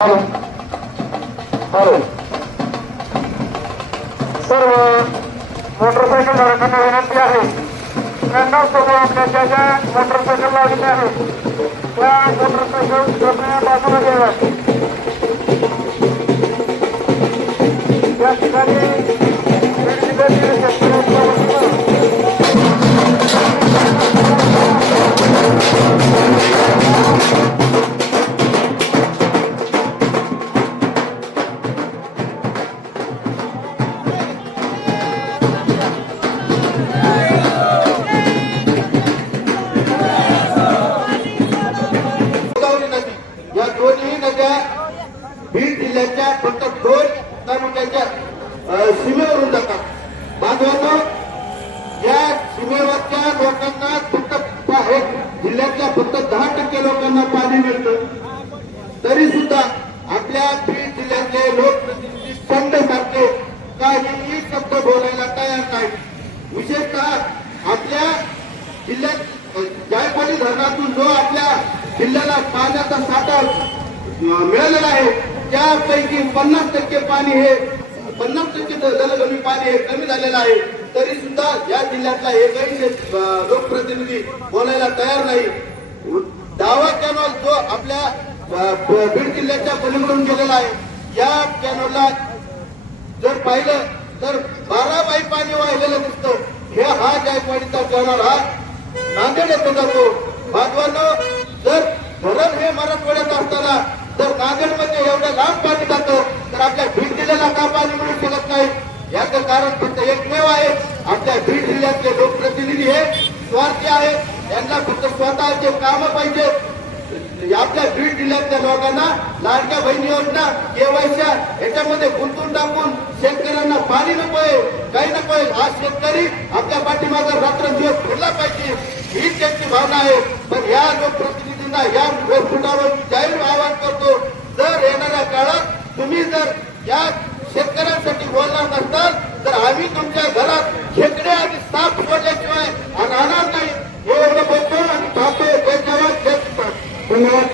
सर्व मोटरसायकल धारकांना विनंती आहे. 91 सोबत आपल्या ज्या मोटरसायकल लागली आहे त्या मोटरसायकल कृपया बाजूला घ्याव्या. त्या ठिकाणी बीड जिल्ह्याच्या फक्त 2 तालुक्याच्या सीमेवरून जातात. बांधवांनो, या सीमेवरच्या लोकांना फक्त जिल्ह्यातल्या फक्त 10% लोकांना पाणी मिळतं. तरी सुद्धा आपल्या बीड जिल्ह्यातले लोकप्रतिनिधी संघासारखे काहीही शब्द बोलायला तयार नाही. विशेषतः आपल्या जिल्ह्यात जायकवाडी धरणातून जो आपल्या जिल्ह्याला पाण्याचा साठा मिळालेला आहे त्यापैकी 50% पाणी हे 50% जलगमी पाणी हे कमी झालेलं आहे. तरी सुद्धा या जिल्ह्यातला एकही लोकप्रतिनिधी बोलायला तयार नाही. दावा कॅनॉल जो आपल्या बीड जिल्ह्याच्या पलीकडून गेलेला आहे या कॅनॉलला जर पाहिलं तर 12 बाई पाणी वाहिलेलं दिसतं. हा जायकवाडीचा कॅनॉल हा नांदेड येथे जातो. बांधवांनो, जर धरण हे मराठवाड्यात असताना जर नांदेडमध्ये एवढं लांब पाणी जातं तर आपल्या बीड जिल्ह्याला का पाणी मिळू शकत नाही? याचं कारण फक्त एकमेव आहे. आपल्या बीड जिल्ह्यातले लोकप्रतिनिधी हे स्वार्थी आहेत. यांना फक्त स्वतःचे काम पाहिजे. आपल्या बीड जिल्ह्यातल्या लोकांना लाडक्या बहिणी योजना केवायच्या याच्यामध्ये गुंतून टाकून शेतकऱ्यांना पाणी नकोय, काही नकोय. हा शेतकरी आपल्या पाठीमागे रात्रंदिवस फिरला पाहिजे ही त्यांची भावना आहे. पण या लोकप्रतिनिधींना या व्यासपीठावर जाहीर आवाहन करतो, जर येणाऱ्या काळात तुम्ही जर या शेतकऱ्यांसाठी बोलणार नसताल